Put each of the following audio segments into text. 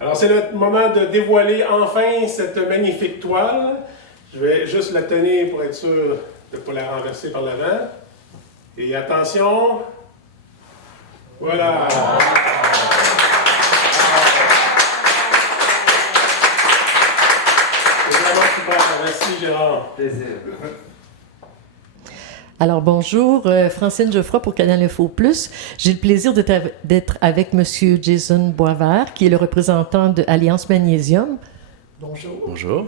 Alors, c'est le moment de dévoiler enfin cette magnifique toile. Je vais juste la tenir pour être sûr de ne pas la renverser par l'avant. Et attention, voilà. C'est vraiment super. Merci Gérard. Plaisir. Alors bonjour, Francine Geoffroy pour Canal Info Plus. J'ai le plaisir d'être avec Monsieur Jason Boisvert, qui est le représentant de Alliance Magnésium. Bonjour. Bonjour.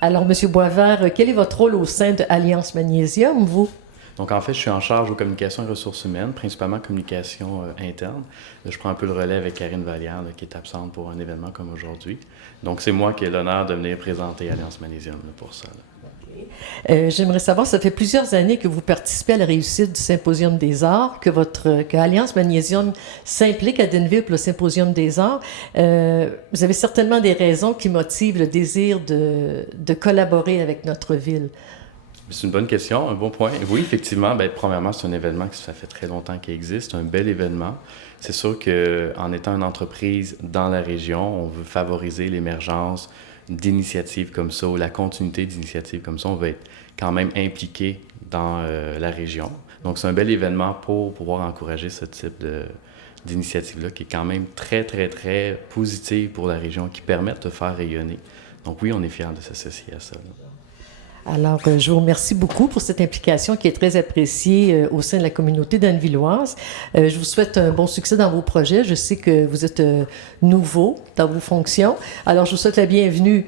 Alors Monsieur Boisvert, quel est votre rôle au sein de Alliance Magnésium, vous? Donc en fait, je suis en charge aux communications et ressources humaines, principalement communication interne. Je prends un peu le relais avec Karine Vallière, qui est absente pour un événement comme aujourd'hui. Donc c'est moi qui ai l'honneur de venir présenter Alliance Magnésium pour ça. J'aimerais savoir, ça fait plusieurs années que vous participez à la réussite du Symposium des Arts, que Alliance Magnésium s'implique à Denville pour le Symposium des Arts. Vous avez certainement des raisons qui motivent le désir de collaborer avec notre ville. C'est une bonne question, un bon point. Oui, effectivement, premièrement, c'est un événement qui ça fait très longtemps qu'il existe, un bel événement. C'est sûr qu'en étant une entreprise dans la région, on veut favoriser l'émergence d'initiatives comme ça, ou la continuité d'initiatives comme ça. On va être quand même impliqué dans la région. Donc, c'est un bel événement pour pouvoir encourager ce type d'initiative-là, qui est quand même très, très, très positive pour la région, qui permettent de faire rayonner. Donc oui, on est fiers de s'associer à ça. Alors, je vous remercie beaucoup pour cette implication qui est très appréciée au sein de la communauté dannevilloise. Je vous souhaite un bon succès dans vos projets. Je sais que vous êtes nouveau dans vos fonctions. Alors, je vous souhaite la bienvenue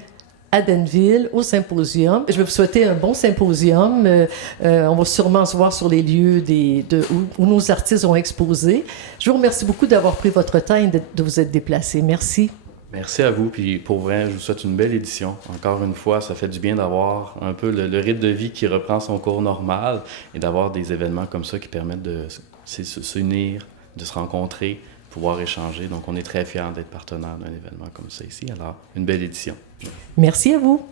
à Denville, au symposium. Je vais vous souhaiter un bon symposium. On va sûrement se voir sur les lieux où nos artistes ont exposé. Je vous remercie beaucoup d'avoir pris votre temps et de vous être déplacé. Merci. Merci à vous, puis pour vrai, je vous souhaite une belle édition. Encore une fois, ça fait du bien d'avoir un peu le rythme de vie qui reprend son cours normal et d'avoir des événements comme ça qui permettent de s'unir, de se rencontrer, pouvoir échanger. Donc, on est très fiers d'être partenaire d'un événement comme ça ici. Alors, une belle édition. Merci à vous.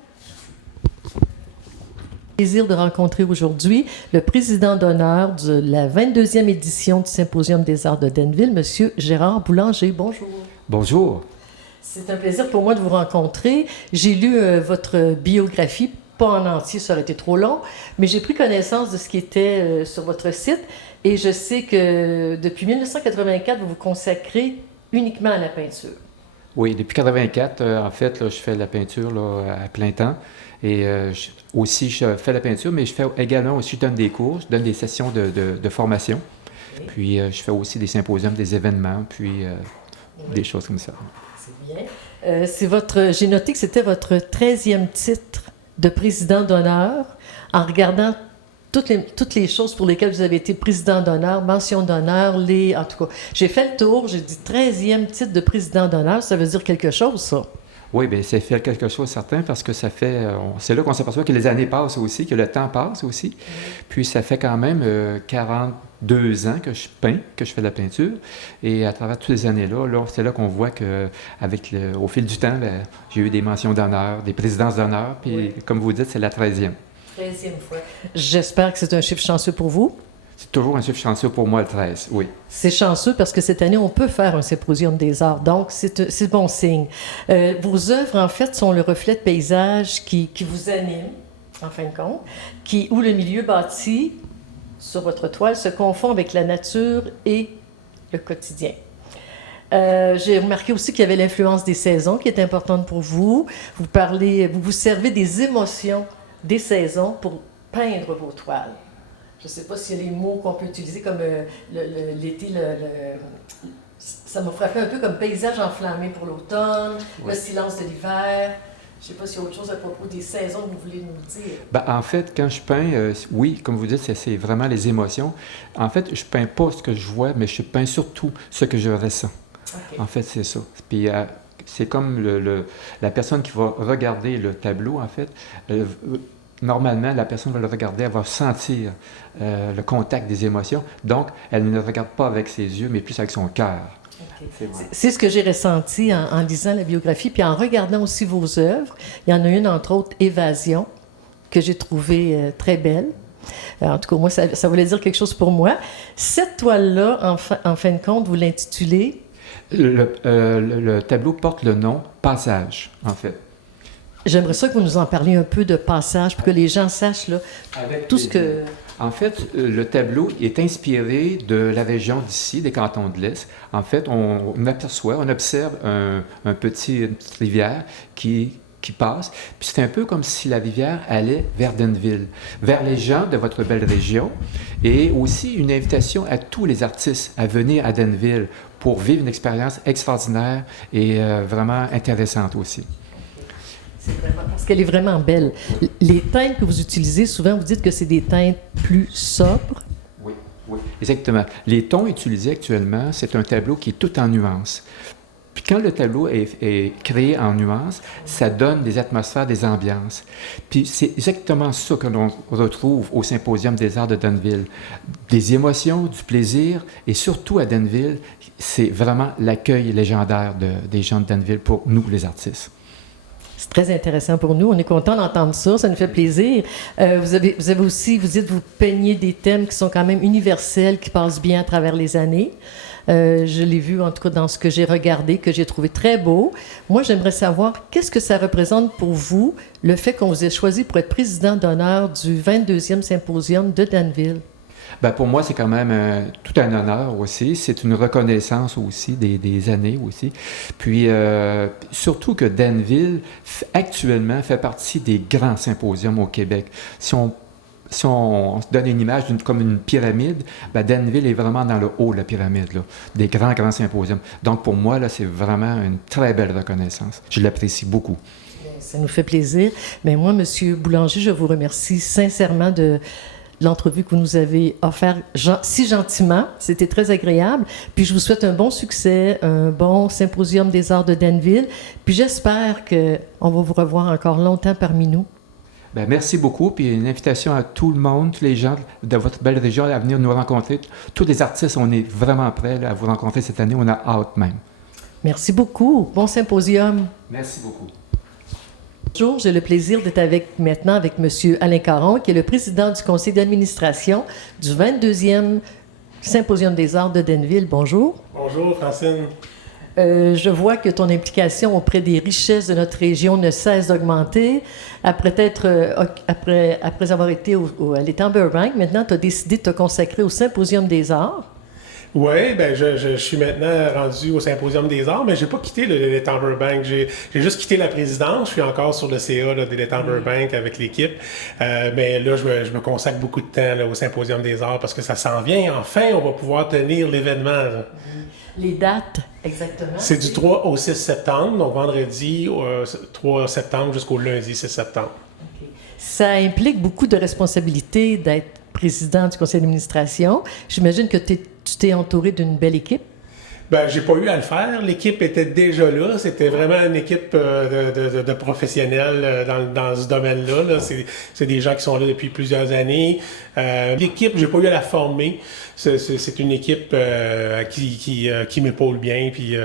Plaisir de rencontrer aujourd'hui le président d'honneur de la 22e édition du Symposium des Arts de Denville, M. Gérard Boulanger. Bonjour. Bonjour. C'est un plaisir pour moi de vous rencontrer. J'ai lu votre biographie, pas en entier, ça aurait été trop long, mais j'ai pris connaissance de ce qui était sur votre site et je sais que depuis 1984, vous vous consacrez uniquement à la peinture. Oui, depuis 1984, en fait, là, je fais de la peinture là, à plein temps. Et aussi, je fais la peinture, mais je fais également aussi, je donne des cours, je donne des sessions de formation. Oui. Puis, je fais aussi des symposiums, des événements, puis des choses comme ça. C'est bien. J'ai noté que c'était votre 13e titre de président d'honneur. En regardant toutes les choses pour lesquelles vous avez été président d'honneur, mention d'honneur, en tout cas, j'ai fait le tour, j'ai dit 13e titre de président d'honneur, ça veut dire quelque chose, ça? Oui, bien, ça fait quelque chose certain parce que ça fait... c'est là qu'on s'aperçoit que les années passent aussi, que le temps passe aussi. Puis ça fait quand même 42 ans que je peins, que je fais de la peinture. Et à travers toutes ces années-là, c'est là qu'on voit qu'au fil du temps, bien, j'ai eu des mentions d'honneur, des présidences d'honneur. Puis comme vous dites, c'est la 13e. 13e fois. J'espère que c'est un chiffre chanceux pour vous. C'est toujours un chiffre chanceux pour moi, le 13, oui. C'est chanceux parce que cette année, on peut faire un symposium des arts, donc c'est bon signe. Vos œuvres, en fait, sont le reflet de paysages qui vous animent, en fin de compte, où le milieu bâti sur votre toile se confond avec la nature et le quotidien. J'ai remarqué aussi qu'il y avait l'influence des saisons qui est importante pour vous. Vous vous servez des émotions des saisons pour peindre vos toiles. Je ne sais pas s'il y a les mots qu'on peut utiliser comme l'été, ça m'a frappé un peu comme paysage enflammé pour l'automne, le silence de l'hiver. Je ne sais pas s'il y a autre chose à propos des saisons que vous voulez nous dire. Ben, en fait, quand je peins, oui, comme vous dites, c'est vraiment les émotions. En fait, je ne peins pas ce que je vois, mais je peins surtout ce que je ressens. Okay. En fait, c'est ça. Puis c'est comme la personne qui va regarder le tableau, en fait. Normalement, la personne va le regarder, elle va sentir le contact des émotions. Donc, elle ne regarde pas avec ses yeux, mais plus avec son cœur. Okay. C'est ce que j'ai ressenti en lisant la biographie, puis en regardant aussi vos œuvres. Il y en a une, entre autres, Évasion, que j'ai trouvée très belle. En tout cas, moi, ça voulait dire quelque chose pour moi. Cette toile-là, en fin de compte, vous l'intitulez Le tableau porte le nom Passage, en fait. J'aimerais ça que vous nous en parliez un peu de Passage pour que les gens sachent là, tout ce que... En fait, le tableau est inspiré de la région d'ici, des cantons de l'Est. En fait, on observe une petite rivière qui passe. Puis c'est un peu comme si la rivière allait vers Denville, vers les gens de votre belle région. Et aussi une invitation à tous les artistes à venir à Denville pour vivre une expérience extraordinaire et vraiment intéressante aussi. Parce qu'elle est vraiment belle. Les teintes que vous utilisez, souvent, vous dites que c'est des teintes plus sobres. Oui, oui, exactement. Les tons utilisés actuellement, c'est un tableau qui est tout en nuances. Puis quand le tableau est créé en nuances, ça donne des atmosphères, des ambiances. Puis c'est exactement ça que l'on retrouve au Symposium des arts de Denville. Des émotions, du plaisir, et surtout à Denville, c'est vraiment l'accueil légendaire des gens de Denville pour nous, les artistes. C'est très intéressant pour nous. On est content d'entendre ça. Ça nous fait plaisir. Vous avez aussi, vous dites, vous peignez des thèmes qui sont quand même universels, qui passent bien à travers les années. Je l'ai vu, en tout cas, dans ce que j'ai regardé, que j'ai trouvé très beau. Moi, j'aimerais savoir, qu'est-ce que ça représente pour vous, le fait qu'on vous ait choisi pour être président d'honneur du 22e Symposium de Denville? Bien, pour moi, c'est quand même tout un honneur aussi. C'est une reconnaissance aussi des années aussi. Puis, surtout que Denville, actuellement, fait partie des grands symposiums au Québec. Si on se donne une image comme une pyramide, bien, Denville est vraiment dans le haut de la pyramide, là, des grands symposiums. Donc, pour moi, là, c'est vraiment une très belle reconnaissance. Je l'apprécie beaucoup. Ça nous fait plaisir. Mais moi, M. Boulanger, je vous remercie sincèrement de l'entrevue que vous nous avez offerte si gentiment. C'était très agréable. Puis je vous souhaite un bon succès, un bon Symposium des arts de Denville. Puis j'espère qu'on va vous revoir encore longtemps parmi nous. Bien, merci beaucoup. Puis une invitation à tout le monde, tous les gens de votre belle région à venir nous rencontrer. Tous les artistes, on est vraiment prêts là, à vous rencontrer cette année. On a hâte même. Merci beaucoup. Bon symposium. Merci beaucoup. Bonjour, j'ai le plaisir d'être maintenant avec M. Alain Caron, qui est le président du conseil d'administration du 22e Symposium des arts de Denville. Bonjour. Bonjour, Francine. Je vois que ton implication auprès des richesses de notre région ne cesse d'augmenter. Après avoir été à l'Étang Burbank, maintenant, tu as décidé de te consacrer au Symposium des arts. Oui, ben je suis maintenant rendu au Symposium des arts, mais je n'ai pas quitté l'Étang Burbank. J'ai juste quitté la présidence. Je suis encore sur le CA là, de l'Étang Burbank avec l'équipe. Mais là, je me consacre beaucoup de temps là, au Symposium des arts parce que ça s'en vient. Enfin, on va pouvoir tenir l'événement. Les dates, exactement. C'est du 3 au 6 septembre, donc vendredi 3 septembre jusqu'au lundi 6 septembre. Okay. Ça implique beaucoup de responsabilités d'être président du conseil d'administration. J'imagine que tu t'es entouré d'une belle équipe. Ben, j'ai pas eu à le faire. L'équipe était déjà là. C'était vraiment une équipe de professionnels dans ce domaine-là. Là. C'est des gens qui sont là depuis plusieurs années. L'équipe, j'ai pas eu à la former. C'est une équipe qui m'épaule bien. Puis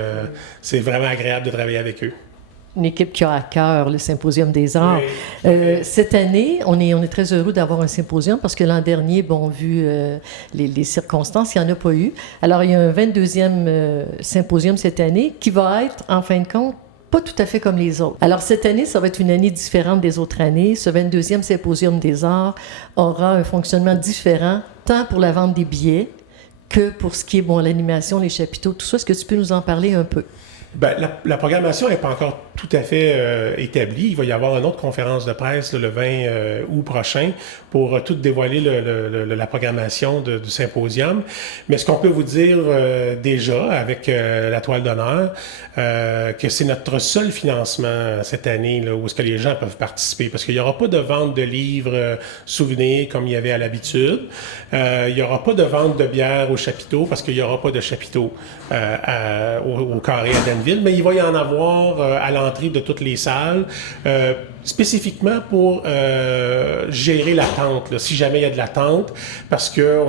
c'est vraiment agréable de travailler avec eux. Une équipe qui a à cœur le Symposium des arts. Oui. Cette année, on est très heureux d'avoir un symposium parce que l'an dernier, bon, vu les circonstances, il n'y en a pas eu. Alors, il y a un 22e symposium cette année qui va être, en fin de compte, pas tout à fait comme les autres. Alors, cette année, ça va être une année différente des autres années. Ce 22e Symposium des arts aura un fonctionnement différent, tant pour la vente des billets que pour ce qui est, bon, l'animation, les chapiteaux, tout ça. Est-ce que tu peux nous en parler un peu? Ben, la programmation n'est pas encore tout à fait établie. Il va y avoir une autre conférence de presse là, le 20 août prochain pour tout dévoiler la programmation du symposium. Mais ce qu'on peut vous dire déjà avec la toile d'honneur, que c'est notre seul financement cette année là, où est-ce que les gens peuvent participer. Parce qu'il n'y aura pas de vente de livres souvenirs comme il y avait à l'habitude. Il n'y aura pas de vente de bière au chapiteau parce qu'il n'y aura pas de chapiteau au carré à Denville. Mais il va y en avoir à l'entrée de toutes les salles. spécifiquement pour gérer l'attente, là, si jamais il y a de l'attente, parce que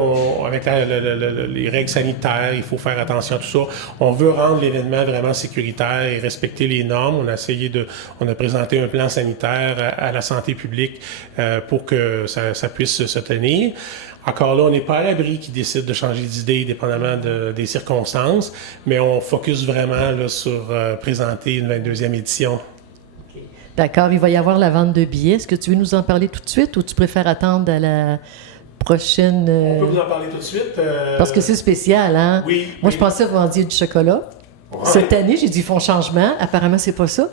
avec les règles sanitaires, il faut faire attention à tout ça. On veut rendre l'événement vraiment sécuritaire et respecter les normes. On a présenté un plan sanitaire à la santé publique pour que ça puisse se tenir. Encore là, on n'est pas à l'abri qui décide de changer d'idée dépendamment des circonstances, mais on focus vraiment là, sur présenter une 22e édition. D'accord, il va y avoir la vente de billets. Est-ce que tu veux nous en parler tout de suite ou tu préfères attendre à la prochaine... On peut vous en parler tout de suite. Parce que c'est spécial, hein? Oui. Moi, je pensais que vous vendiez du chocolat. Ouais. Cette année, j'ai dit ils font changement. Apparemment, c'est pas ça.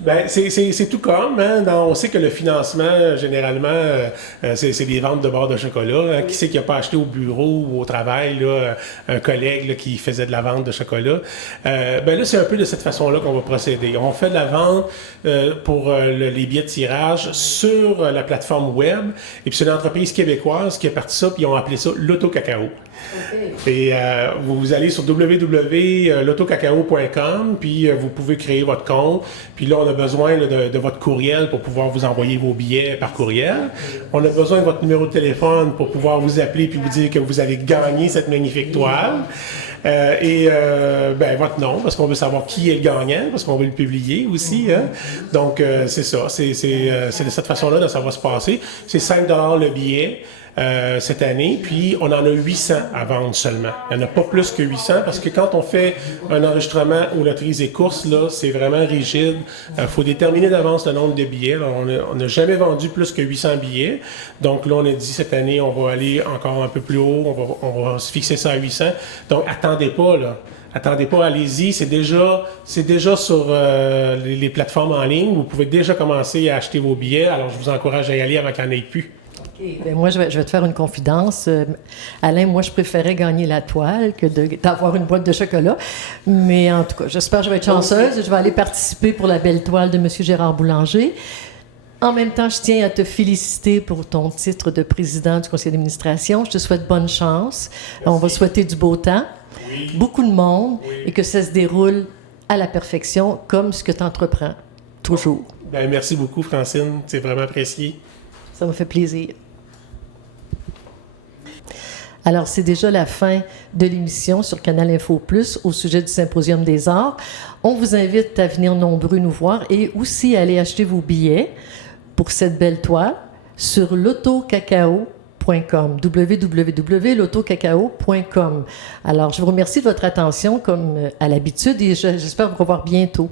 Ben, c'est tout comme. Hein? On sait que le financement, généralement, c'est des ventes de barres de chocolat. Hein? Qui c'est qui n'a pas acheté au bureau ou au travail là, un collègue là, qui faisait de la vente de chocolat? Ben là, c'est un peu de cette façon-là qu'on va procéder. On fait de la vente pour les billets de tirage sur la plateforme web. Et puis, c'est une entreprise québécoise qui a parti ça, puis ils ont appelé ça l'Auto-Cacao. Okay. Et vous allez sur www.l'autocacao.com, puis vous pouvez créer votre compte. Puis là, on a besoin de votre courriel pour pouvoir vous envoyer vos billets par courriel. On a besoin de votre numéro de téléphone pour pouvoir vous appeler puis vous dire que vous avez gagné cette magnifique toile. Ben, votre nom, parce qu'on veut savoir qui est le gagnant, parce qu'on veut le publier aussi. Hein? Donc, c'est ça. C'est de cette façon-là que ça va se passer. C'est 5 $ le billet. Cette année, puis on en a 800 à vendre seulement. Il n'y en a pas plus que 800 parce que quand on fait un enregistrement aux loteries et courses, là, c'est vraiment rigide. Il faut déterminer d'avance le nombre de billets. Là, on n'a jamais vendu plus que 800 billets. Donc là, on a dit cette année, on va aller encore un peu plus haut, on va se fixer ça à 800. Donc attendez pas, là. Attendez pas, allez-y. C'est déjà sur les plateformes en ligne. Vous pouvez déjà commencer à acheter vos billets. Alors, je vous encourage à y aller avant qu'il n'y en ait plus. Bien, moi, je vais te faire une confidence. Alain, moi, je préférais gagner la toile que d'avoir une boîte de chocolat. Mais en tout cas, j'espère que je vais être chanceuse. Je vais aller participer pour la belle toile de M. Gérard Boulanger. En même temps, je tiens à te féliciter pour ton titre de président du conseil d'administration. Je te souhaite bonne chance. Merci. On va souhaiter du beau temps, oui. Beaucoup de monde, oui. Et que ça se déroule à la perfection comme ce que tu entreprends, toujours. Bien, merci beaucoup, Francine. C'est vraiment apprécié. Ça me fait plaisir. Alors, c'est déjà la fin de l'émission sur Canal Info Plus au sujet du Symposium des Arts. On vous invite à venir nombreux nous voir et aussi à aller acheter vos billets pour cette belle toile sur l'autocacao.com, www.l'autocacao.com. Alors, je vous remercie de votre attention comme à l'habitude et j'espère vous revoir bientôt.